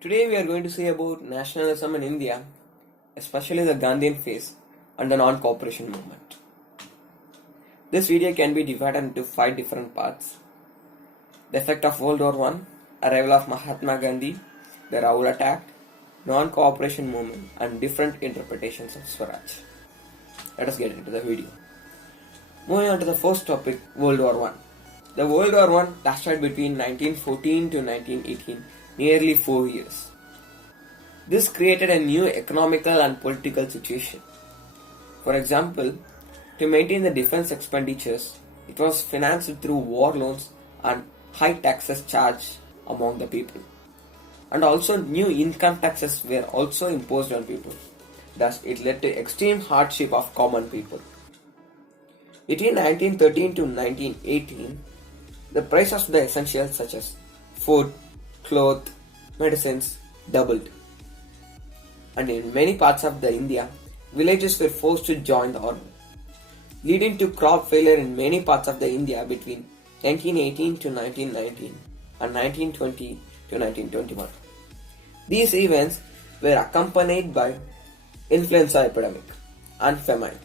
Today we are going to see about nationalism in India, especially the Gandhian phase and the non-cooperation movement. This video can be divided into 5 different parts. The effect of World War I, arrival of Mahatma Gandhi, the Rowlatt Act, non-cooperation movement and different interpretations of Swaraj. Let us get into the video. Moving on to the first topic, World War I. The World War I lasted between 1914 to 1918, nearly 4 years. This created a new economical and political situation. For example, to maintain the defense expenditures, it was financed through war loans and high taxes charged among the people. And also new income taxes were also imposed on people. Thus, it led to extreme hardship of common people. Between 1913 to 1918, the price of the essentials such as food, clothes, medicines doubled. And in many parts of the India, villages were forced to join the army, leading to crop failure in many parts of the India between 1918 to 1919 and 1920 to 1921. These events were accompanied by influenza epidemic and famine.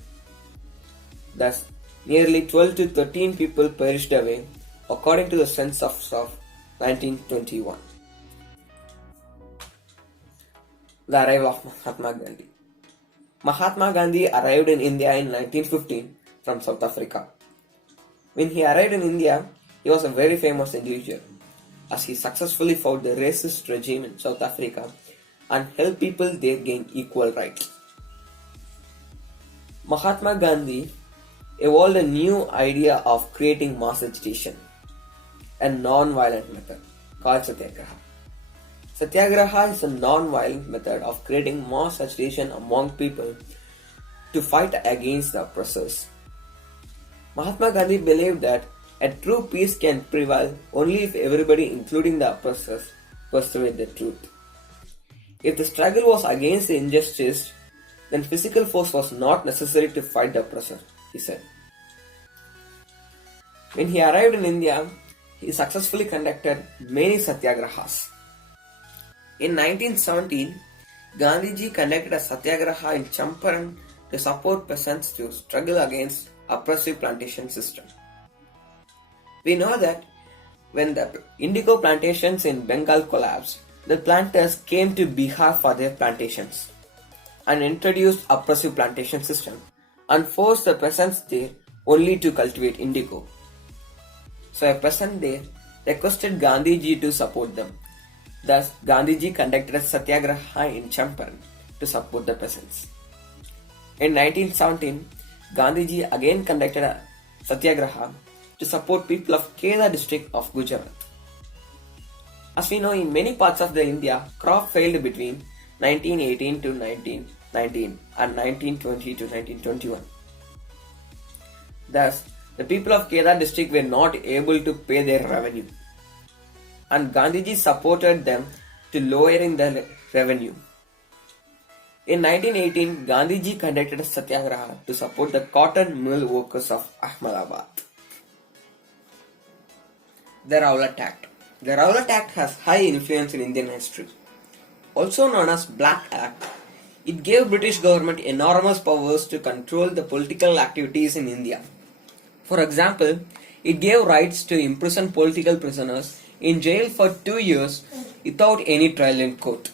Thus, nearly 12 to 13 people perished away according to the census of 1921. The arrival of Mahatma Gandhi. Mahatma Gandhi arrived in India in 1915 from South Africa. When he arrived in India, he was a very famous individual as he successfully fought the racist regime in South Africa and helped people there gain equal rights. Mahatma Gandhi evolved a new idea of creating mass agitation, a non-violent method called Satyagraha. Satyagraha is a non-violent method of creating mass agitation among people to fight against the oppressors. Mahatma Gandhi believed that a true peace can prevail only if everybody, including the oppressors, persuade the truth. If the struggle was against the injustice, then physical force was not necessary to fight the oppressor, he said. When he arrived in India, he successfully conducted many satyagrahas. In 1917, Gandhiji conducted a satyagraha in Champaran to support peasants to struggle against oppressive plantation system. We know that when the indigo plantations in Bengal collapsed, the planters came to Bihar for their plantations and introduced oppressive plantation system and forced the peasants there only to cultivate indigo. So a peasant there requested Gandhiji to support them. Thus, Gandhiji conducted a satyagraha in Champaran to support the peasants. In 1917, Gandhiji again conducted a satyagraha to support people of Kheda district of Gujarat. As we know, in many parts of the India, crop failed between 1918 to 1919 and 1920 to 1921. Thus, the people of Kheda district were not able to pay their revenue, and Gandhiji supported them to lowering the revenue. In 1918, Gandhiji conducted a satyagraha to support the cotton mill workers of Ahmedabad. The Rowlatt Act. The Rowlatt Act has high influence in Indian history. Also known as Black Act, it gave British government enormous powers to control the political activities in India. For example, it gave rights to imprison political prisoners in jail for 2 years without any trial in court.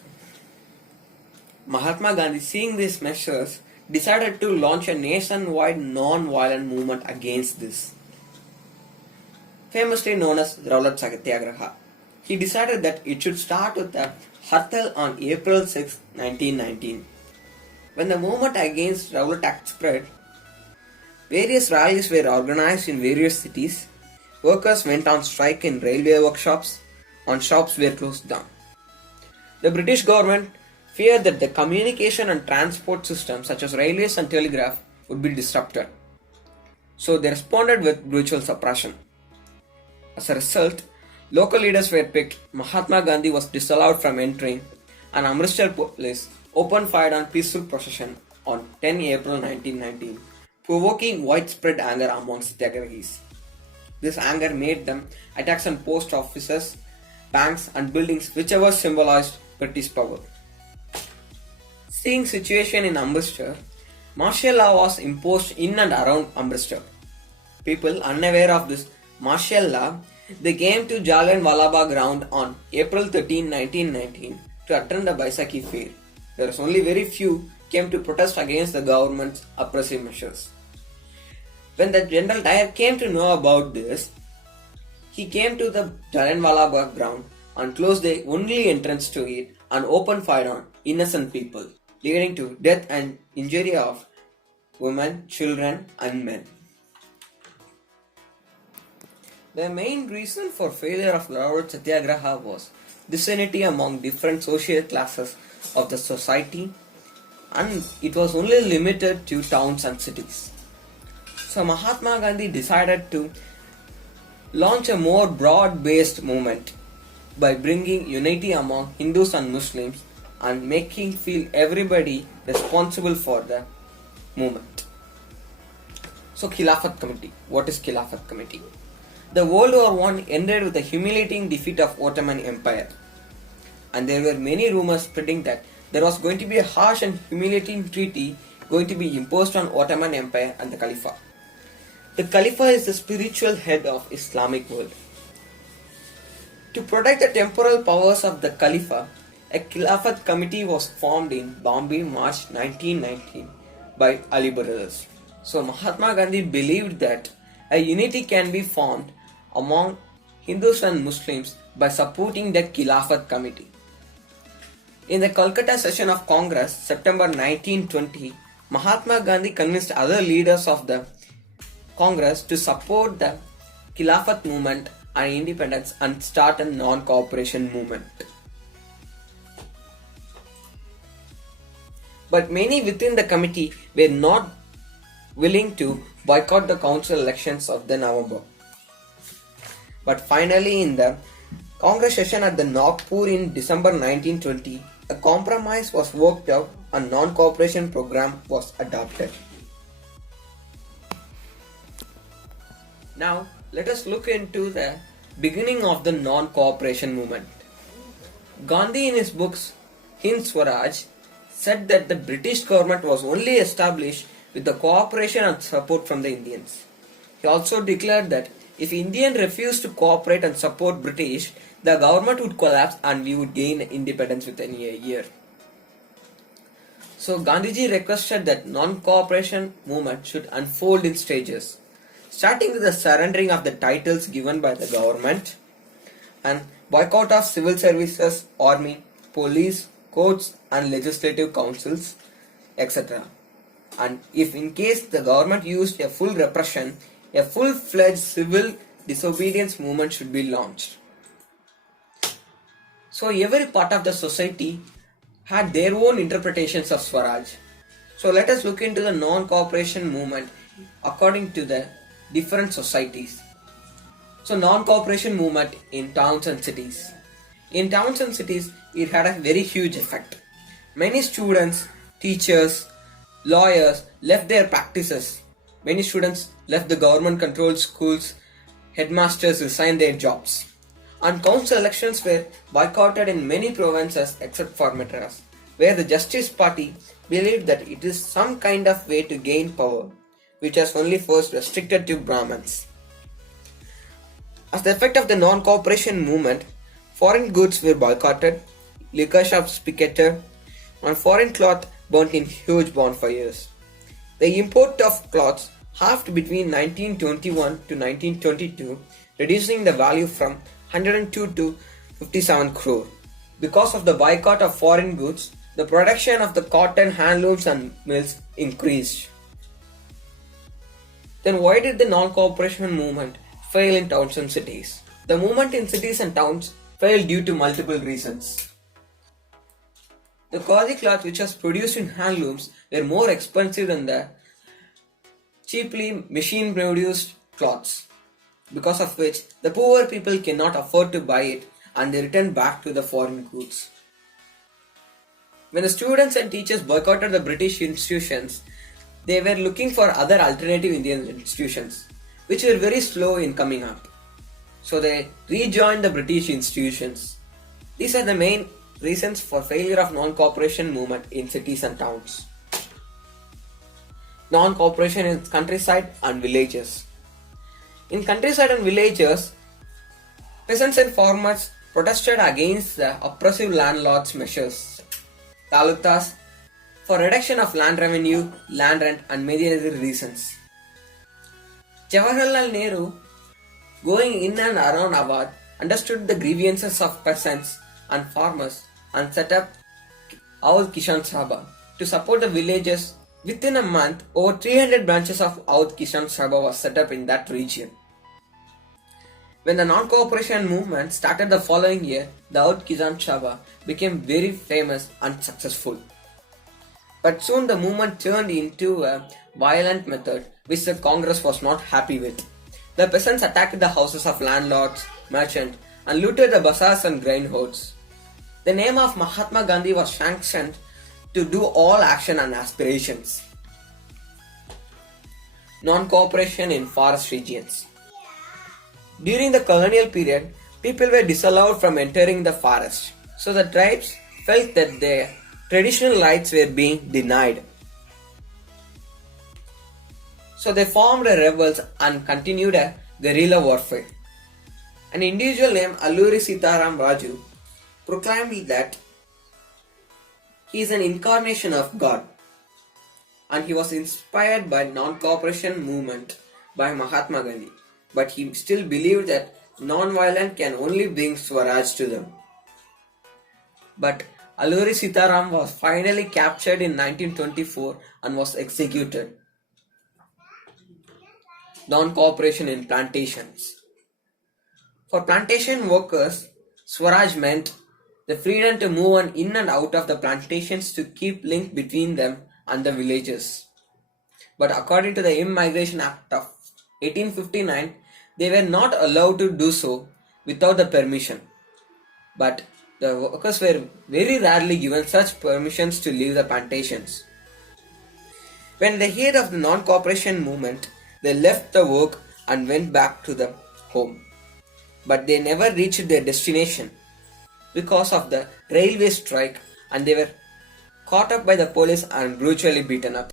Mahatma Gandhi, seeing these measures, decided to launch a nationwide non-violent movement against this, famously known as Rowlatt Satyagraha. He decided that it should start with a Hartal on April 6, 1919. When the movement against Rowlatt Act spread, various rallies were organized in various cities. Workers went on strike in railway workshops, and shops were closed down. The British government feared that the communication and transport systems such as railways and telegraph would be disrupted. So they responded with brutal suppression. As a result, local leaders were picked, Mahatma Gandhi was disallowed from entering, and Amritsar police opened fire on peaceful procession on 10 April 1919, provoking widespread anger among Satyagrahis. This anger made them attacks on post offices, banks and buildings whichever symbolized British power. Seeing situation in Amritsar, martial law was imposed in and around Amritsar. People unaware of this martial law, they came to Jallianwala Bagh ground on April 13, 1919 to attend the Baisakhi fair. There was only very few came to protest against the government's oppressive measures. When the General Dyer came to know about this, he came to the Jallianwala Bagh ground and closed the only entrance to it and opened fire on innocent people, leading to death and injury of women, children and men. The main reason for failure of Railroad Satyagraha was disunity among different social classes of the society, and it was only limited to towns and cities. So Mahatma Gandhi decided to launch a more broad-based movement by bringing unity among Hindus and Muslims and making feel everybody responsible for the movement. So Khilafat Committee. What is Khilafat Committee? The World War I ended with the humiliating defeat of Ottoman Empire, and there were many rumors spreading that there was going to be a harsh and humiliating treaty going to be imposed on Ottoman Empire and the Khalifa. The Khalifa is the spiritual head of Islamic world. To protect the temporal powers of the Khalifa, a Khilafat committee was formed in Bombay, March 1919 by Ali brothers. So Mahatma Gandhi believed that a unity can be formed among Hindus and Muslims by supporting the Khilafat committee. In the Calcutta session of Congress, September 1920, Mahatma Gandhi convinced other leaders of the Congress to support the Khilafat movement and independence and start a non-cooperation movement. But many within the committee were not willing to boycott the council elections of the November. But finally in the Congress session at the Nagpur in December 1920, a compromise was worked out and non-cooperation program was adopted. Now let us look into the beginning of the non-cooperation movement. Gandhi in his books Hind Swaraj said that the British government was only established with the cooperation and support from the Indians. He also declared that if Indians refused to cooperate and support British, the government would collapse and we would gain independence within a year. So Gandhiji requested that non-cooperation movement should unfold in stages, starting with the surrendering of the titles given by the government and boycott of civil services, army, police, courts and legislative councils, etc. And if in case the government used a full repression, a full-fledged civil disobedience movement should be launched. So every part of the society had their own interpretations of Swaraj. So let us look into the non-cooperation movement according to the different societies. So non-cooperation movement in towns and cities. In towns and cities, it had a very huge effect. Many students, teachers, lawyers left their practices. Many students left the government-controlled schools. Headmasters resigned their jobs. And council elections were boycotted in many provinces except for Madras, where the Justice Party believed that it is some kind of way to gain power, which was only first restricted to Brahmins. As the effect of the non-cooperation movement, foreign goods were boycotted, liquor shops picketed, and foreign cloth burnt in huge bonfires. The import of cloths halved between 1921 to 1922, reducing the value from 102 to 57 crore. Because of the boycott of foreign goods, the production of the cotton, handlooms and mills increased. Then why did the non-cooperation movement fail in towns and cities? The movement in cities and towns failed due to multiple reasons. The gauzy cloth which was produced in handlooms were more expensive than the cheaply machine-produced cloths, because of which the poor people cannot afford to buy it and they return back to the foreign goods. When the students and teachers boycotted the British institutions, they were looking for other alternative Indian institutions, which were very slow in coming up. So they rejoined the British institutions. These are the main reasons for failure of non-cooperation movement in cities and towns. Non-cooperation in countryside and villages. In countryside and villages, peasants and farmers protested against the oppressive landlords' measures, talukas, for reduction of land revenue, land rent and many other reasons. Jawaharlal Nehru, going in and around Awadh, understood the grievances of peasants and farmers and set up Awadh Kisan Sabha to support the villages. Within a month, over 300 branches of Awadh Kisan Sabha was set up in that region. When the non-cooperation movement started the following year, the Awadh Kisan Sabha became very famous and successful. But soon the movement turned into a violent method which the Congress was not happy with. The peasants attacked the houses of landlords, merchants, and looted the bazaars and grain hoards. The name of Mahatma Gandhi was sanctioned to do all action and aspirations. Non-cooperation in forest regions. During the colonial period, people were disallowed from entering the forest, so the tribes felt that their traditional rights were being denied. So they formed rebels and continued a guerrilla warfare. An individual named Alluri Sitaram Raju proclaimed that he is an incarnation of God, and he was inspired by non-cooperation movement by Mahatma Gandhi, but he still believed that non-violence can only bring Swaraj to them. But Alluri Sitaram was finally captured in 1924 and was executed. Non-cooperation in plantations. For plantation workers, Swaraj meant the freedom to move on in and out of the plantations to keep link between them and the villages. But according to the Immigration Act of 1859, they were not allowed to do so without the permission. But the workers were very rarely given such permissions to leave the plantations. When they heard of the non-cooperation movement, they left the work and went back to the home. But they never reached their destination because of the railway strike, and they were caught up by the police and brutally beaten up.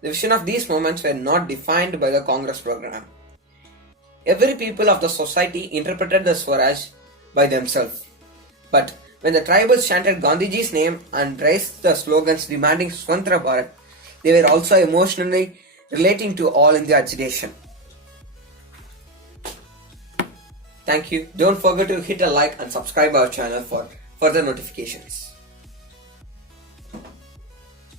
The vision of these movements were not defined by the Congress program. Every people of the society interpreted the Swaraj by themselves. But when the tribals chanted Gandhiji's name and raised the slogans demanding Swatantra Bharat, they were also emotionally relating to all India agitation. Thank you. Don't forget to hit a like and subscribe our channel for further notifications.